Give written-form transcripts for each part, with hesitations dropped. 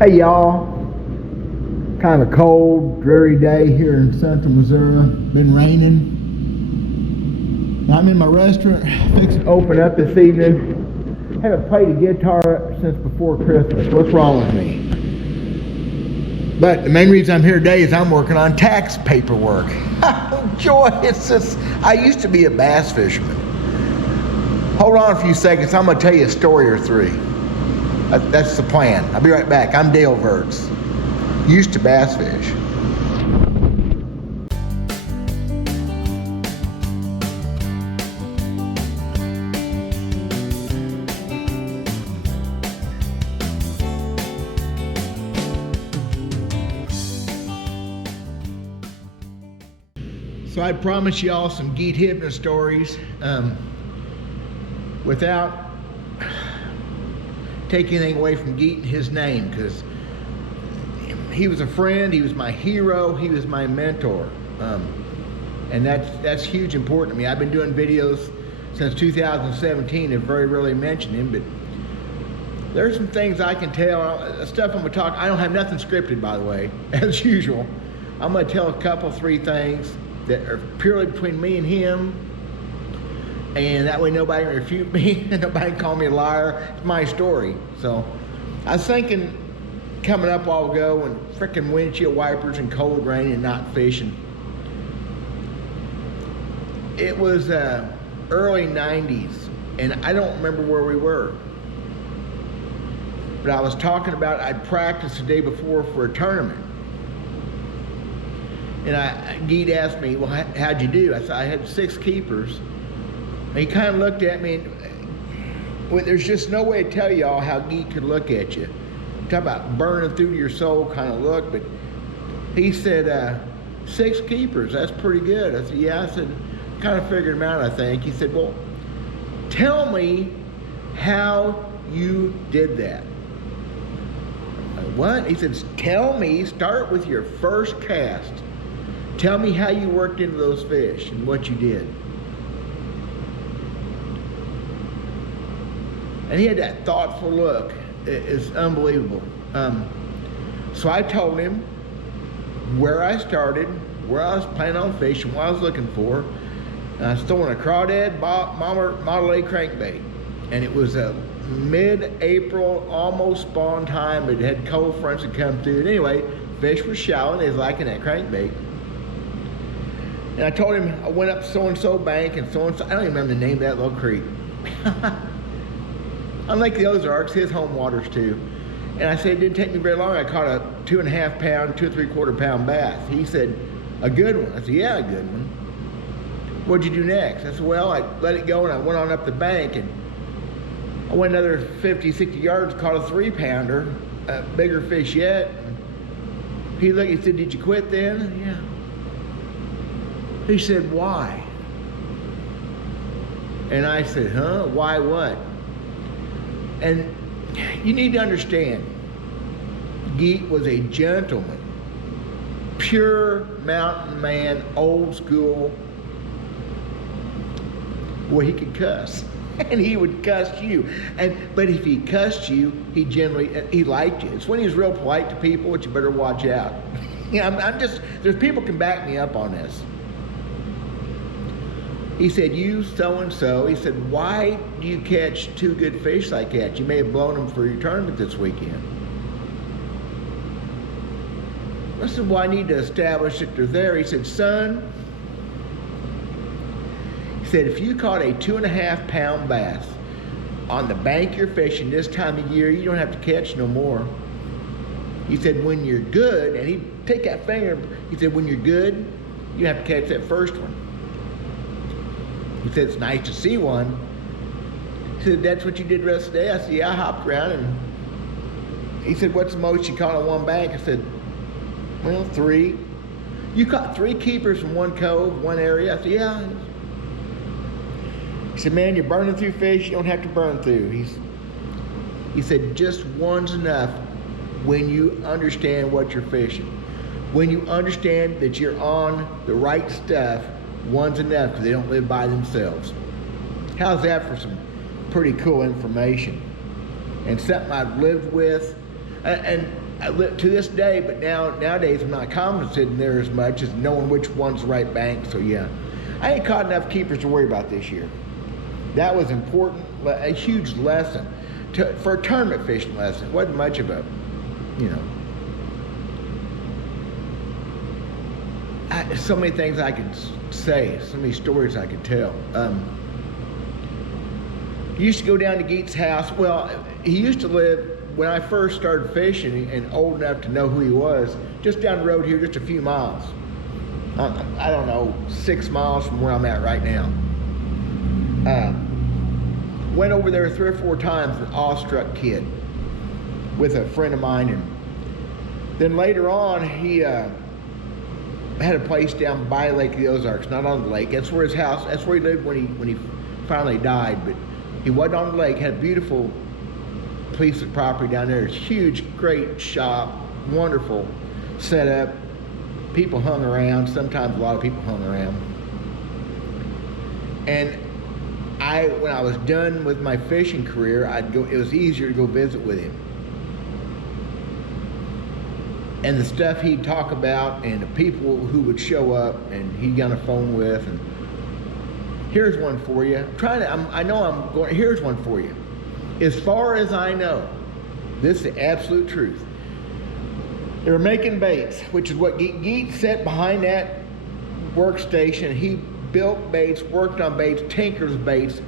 Hey y'all, kind of a cold, dreary day here in central Missouri. Been raining. I'm in my restaurant, fixing to open up this evening. Haven't played a guitar since before Christmas. What's wrong with me? But the main reason I'm here today is I'm working on tax paperwork. Oh joy, it's just, I used to be a bass fisherman. Hold on a few seconds, I'm gonna tell you a story or three. That's the plan. I'll be right back. I'm Dale Verts. Used to bass fish. So I promised y'all some Gete Hibdon stories without take anything away from Gete and his name, because he was a friend, he was my hero, he was my mentor, and that's huge important to me. I've been doing videos since 2017 and very rarely mention him, but there's some things I can tell, stuff I'm gonna talk. I don't have nothing scripted, by the way, as usual. I'm gonna tell a couple, three things that are purely between me and him, and that way nobody can refute me and nobody can call me a liar. It's my story. So I was thinking coming up a while ago when frickin' windshield wipers and cold rain and not fishing. It was early 90s and I don't remember where we were. But I was talking about I'd practiced the day before for a tournament. And Gete asked me, well, how'd you do? I said, I had 6 keepers. And he kind of looked at me, and well, there's just no way to tell y'all how Gete could look at you. Talk about burning through to your soul kind of look, but he said, 6 keepers, that's pretty good. I said, yeah. I said, kind of figured him out, I think. He said, well, tell me how you did that. I said, what? He said, tell me, start with your first cast. Tell me how you worked into those fish and what you did. And he had that thoughtful look. It's unbelievable. So I told him where I started, where I was planning on fishing, what I was looking for. And I was throwing a crawdad Model A crankbait. And it was a mid-April, almost spawn time. It had cold fronts that come through. And anyway, fish were shallow and they was liking that crankbait. And I told him I went up so-and-so bank and so-and-so, I don't even remember the name of that little creek. Unlike the Ozarks, his home waters too. And I said, it didn't take me very long. I caught a 2.5 pound, 2 3/4 pound bass. He said, a good one. I said, yeah, a good one. What'd you do next? I said, well, I let it go and I went on up the bank and I went another 50, 60 yards, caught a 3-pounder, a bigger fish yet. He looked, he said, did you quit then? Yeah. He said, why? And I said, huh? Why what? And you need to understand, Gete was a gentleman, pure mountain man, old school. Boy, he could cuss. And he would cuss you. But if he cussed you, he liked you. It's when he was real polite to people, which you better watch out. You know, I'm just, there's people can back me up on this. He said, you so-and-so, he said, why do you catch 2 good fish like that? You may have blown them for your tournament this weekend. I said, well, I need to establish that they're there. He said, son, he said, if you caught a 2.5 pound bass on the bank you're fishing this time of year, you don't have to catch no more. He said, when you're good, and he'd take that finger, he said, when you're good, you have to catch that first one. He said, it's nice to see one. He said, that's what you did the rest of the day? I said, yeah, I hopped around. And he said, what's the most you caught on one bank? I said, well, 3. You caught 3 keepers from one cove, one area? I said, yeah. He said, man, you're burning through fish you don't have to burn through. He said, just one's enough when you understand what you're fishing. When you understand that you're on the right stuff, one's enough because they don't live by themselves. How's that for some pretty cool information? And something I've lived with. And to this day, but nowadays I'm not cognizant in there as much as knowing which one's the right bank. So yeah, I ain't caught enough keepers to worry about this year. That was important, a huge lesson for a tournament fishing lesson. It wasn't much of a, you know. So many things I could say, so many stories I could tell. Used to go down to Gete's house. Well, he used to live, when I first started fishing and old enough to know who he was, just down the road here, just a few miles. I don't know, 6 miles from where I'm at right now. Went over there 3 or 4 times, an awestruck kid, with a friend of mine. And then later on, he had a place down by Lake of the Ozarks, not on the lake. That's where his house, that's where he lived when he finally died. But he wasn't on the lake, had a beautiful piece of property down there. It's huge, great shop, wonderful setup. People hung around, sometimes a lot of people hung around. And when I was done with my fishing career, it was easier to go visit with him. And the stuff he'd talk about and the people who would show up and he'd get on the phone with. And here's one for you. Here's one for you. As far as I know, this is the absolute truth. They were making baits, which is what Gete sat behind that workstation. He built baits, worked on baits, tinkers baits.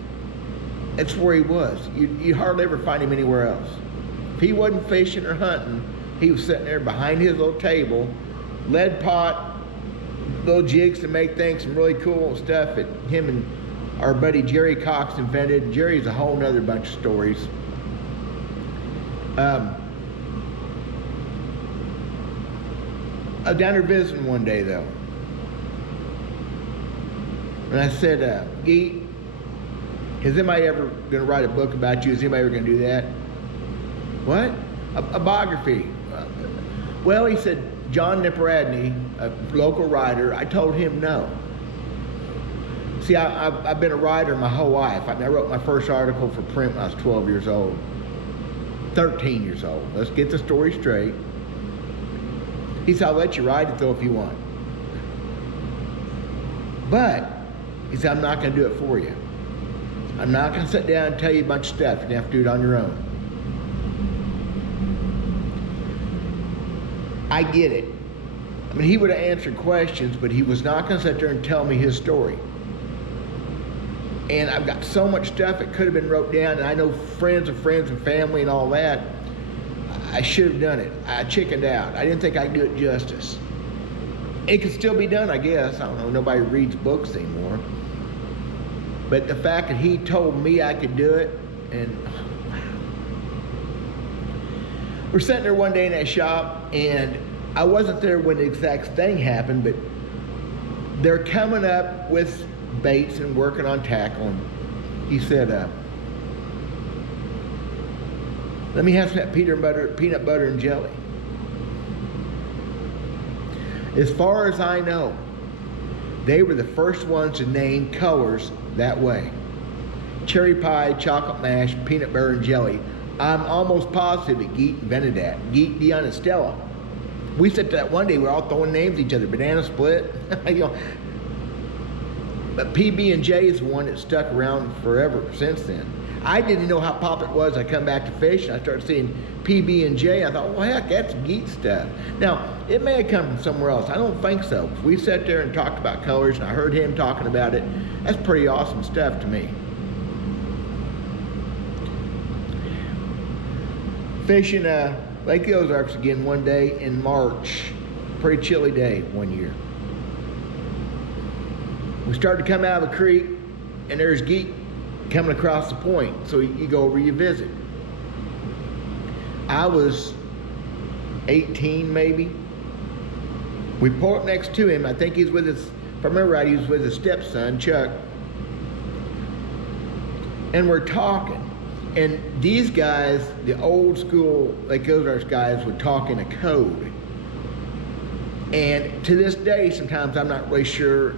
That's where he was. You hardly ever find him anywhere else. If he wasn't fishing or hunting, he was sitting there behind his little table, lead pot, little jigs to make things, some really cool stuff that him and our buddy Jerry Cox invented. Jerry's a whole nother bunch of stories. I was down there visiting one day though. And I said, Gete, is anybody ever gonna write a book about you? Is anybody ever gonna do that? What? A biography. Well, he said, John Niparadney, a local writer, I told him no. See, I've been a writer my whole life. I wrote my first article for print when I was 12 years old. 13 years old. Let's get the story straight. He said, I'll let you write it though if you want. But, he said, I'm not gonna do it for you. I'm not gonna sit down and tell you a bunch of stuff. You're gonna have to do it on your own. I get it. I mean, he would have answered questions, but he was not gonna sit there and tell me his story. And I've got so much stuff that could have been wrote down, and I know friends of friends and family and all that. I should have done it. I chickened out. I didn't think I could do it justice. It could still be done, I guess. I don't know, nobody reads books anymore. But the fact that he told me I could do it, and we're sitting there one day in that shop, and I wasn't there when the exact thing happened, but they're coming up with baits and working on tackle. And he said, let me have some peanut butter and jelly. As far as I know, they were the first ones to name colors that way. Cherry pie, chocolate mash, peanut butter and jelly. I'm almost positive that Gete invented that. Gete, Dion, and Stella. We said that one day, we were all throwing names at each other. Banana split. You know. But PB&J is the one that stuck around forever since then. I didn't know how popular it was. I come back to fish and I started seeing PB&J. I thought, well, heck, that's Gete stuff. Now, it may have come from somewhere else. I don't think so. We sat there and talked about colors, and I heard him talking about it. That's pretty awesome stuff to me. Fishing Lake of the Ozarks again one day in March. Pretty chilly day one year. We started to come out of a creek, and there's Gete coming across the point. So you go over, you visit. I was 18 maybe. We pull up next to him. I think he's with his, if I remember right, he was with his stepson, Chuck. And we're talking. And these guys, the old school Lake of the Ozarks guys, would talk in a code. And to this day, sometimes I'm not really sure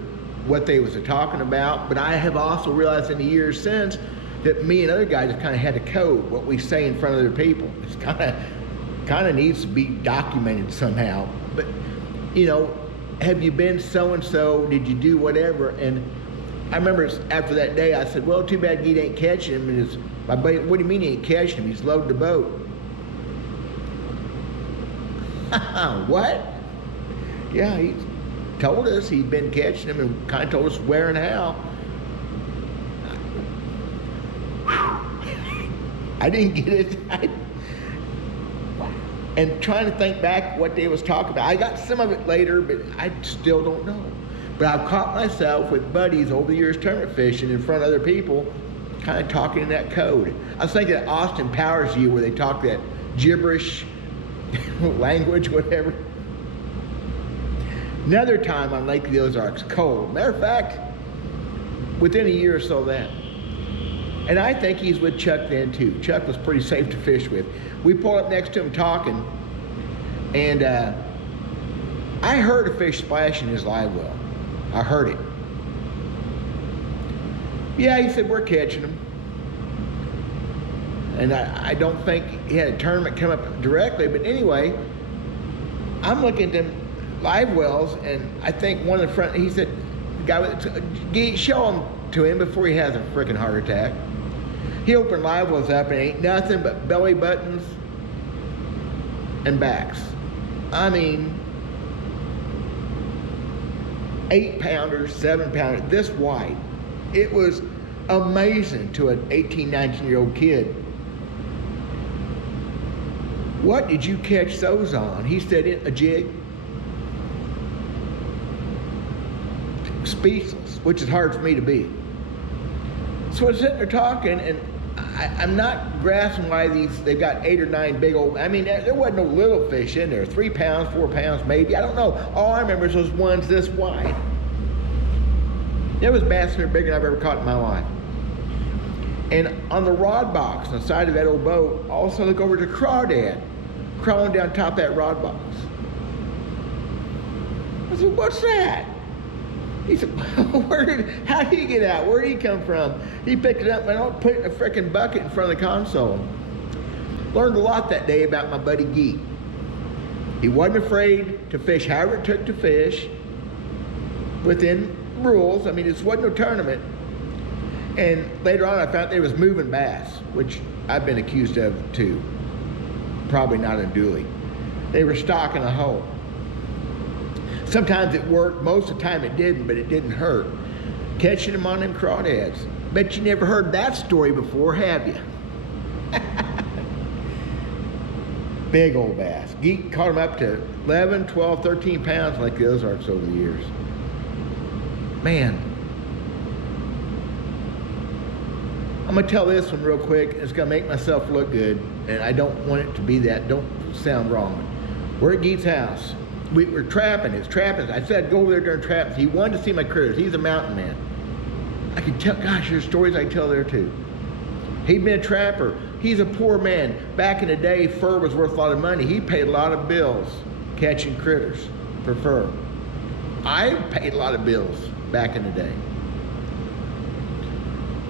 what they was talking about, but I have also realized in the years since that me and other guys have kind of had a code, what we say in front of other people. It's kind kind of needs to be documented somehow. But, you know, have you been so-and-so? Did you do whatever? And I remember after that day, I said, well, too bad Gete ain't catching him. And my buddy, what do you mean he ain't catching him? He's loaded the boat. What? Yeah, he told us he'd been catching him and kind of told us where and how. I didn't get it. And trying to think back what they was talking about. I got some of it later, but I still don't know. But I've caught myself with buddies over the years tournament fishing in front of other people, kind of talking in that code. I was thinking of Austin Powers View where they talk that gibberish language, whatever. Another time on Lake of the Ozarks, cold. Matter of fact, within a year or so of that. And I think he's with Chuck then too. Chuck was pretty safe to fish with. We pulled up next to him talking, and I heard a fish splash in his live well. I heard it. Yeah, he said, we're catching them. And I don't think he had a tournament come up directly, but anyway, I'm looking at them live wells, and I think one in the front, he said, the guy with, show them to him before he has a freaking heart attack. He opened live wells up and ain't nothing but belly buttons and backs. I mean, 8-pounders, 7-pounders, this wide. It was amazing to an 18, 19-year-old kid. What did you catch those on? He said, a jig. Speechless, which is hard for me to be. So I'm sitting there talking, and I'm not grasping why they've got 8 or 9 big old, I mean, there wasn't no little fish in there, 3 pounds, 4 pounds, maybe, I don't know. All I remember is those ones this wide. There was bass in there bigger than I've ever caught in my life. And on the rod box, on the side of that old boat, also look over to crawdad, crawling down top of that rod box. I said, what's that? He said, how did he get out? Where did he come from? He picked it up and I put it in a freaking bucket in front of the console. Learned a lot that day about my buddy Gete. He wasn't afraid to fish however it took to fish within rules. I mean, this wasn't no tournament. And later on, I found there was moving bass, which I've been accused of too. Probably not unduly. They were stocking a hole. Sometimes it worked, most of the time it didn't, but it didn't hurt. Catching them on them crawdads. Bet you never heard that story before, have you? Big old bass. Gete caught them up to 11, 12, 13 pounds like the Ozarks over the years. Man. I'm gonna tell this one real quick. It's gonna make myself look good, and I don't want it to be that. Don't sound wrong. We're at Gete's house. We were trapping. It's trapping. I said I'd go over there during trapping. He wanted to see my critters. He's a mountain man. I could tell, gosh, there's stories I tell there too. He'd been a trapper. He's a poor man. Back in the day, fur was worth a lot of money. He paid a lot of bills catching critters for fur. I paid a lot of bills back in the day.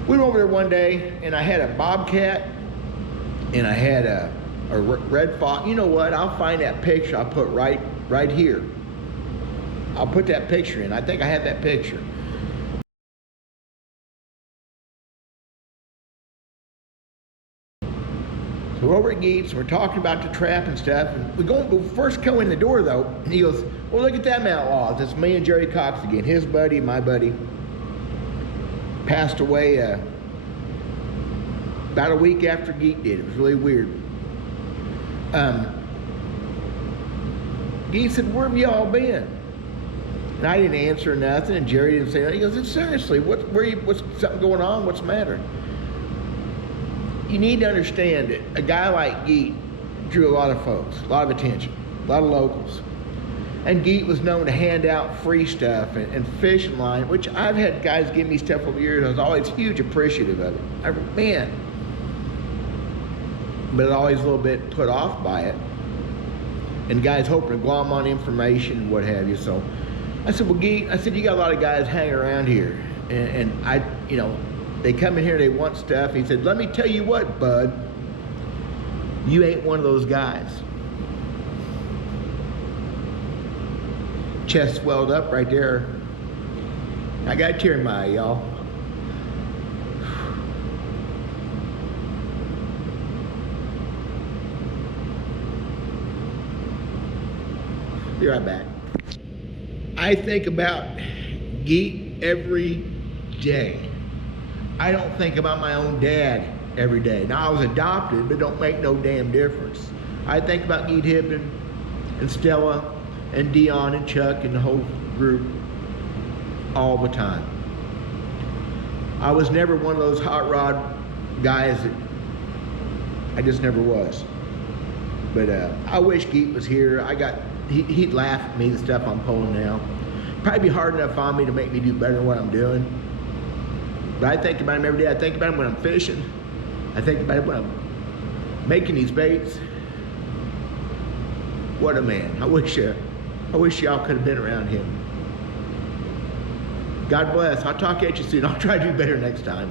We were over there one day, and I had a bobcat, and I had a red fox. You know what? I'll find that picture. I'll put right here. I'll put that picture in. I think I had that picture. So we're over at Gete's, we're talking about the trap and stuff, and we first come in the door though, and he goes, well, look at them outlaws. It's me and Jerry Cox again. His buddy, my buddy, passed away about a week after Gete did. It was really weird. Gete said, where have y'all been? And I didn't answer nothing, and Jerry didn't say nothing. He goes, seriously, what's something going on? What's the matter? You need to understand that a guy like Gete drew a lot of folks, a lot of attention, a lot of locals. And Gete was known to hand out free stuff and fishing line, which I've had guys give me stuff over the years. I was always huge appreciative of it. Man. But always a little bit put off by it. And guys hoping to glom on information and what have you. So I said, well, Gete, I said, you got a lot of guys hanging around here. And I, you know, they come in here, they want stuff. He said, let me tell you what, bud, you ain't one of those guys. chest swelled up right there. I got a tear in my eye, y'all. Be right back. I think about Gete every day. I don't think about my own dad every day. Now, I was adopted, but don't make no damn difference. I think about Gete Hibdon and Stella and Dion and Chuck and the whole group all the time. I was never one of those hot rod guys that I just never was. But I wish Gete was here. He'd laugh at me, the stuff I'm pulling now. Probably be hard enough on me to make me do better than what I'm doing. But I think about him every day. I think about him when I'm fishing. I think about him when I'm making these baits. What a man. I wish y'all could have been around him. God bless. I'll talk at you soon. I'll try to do better next time.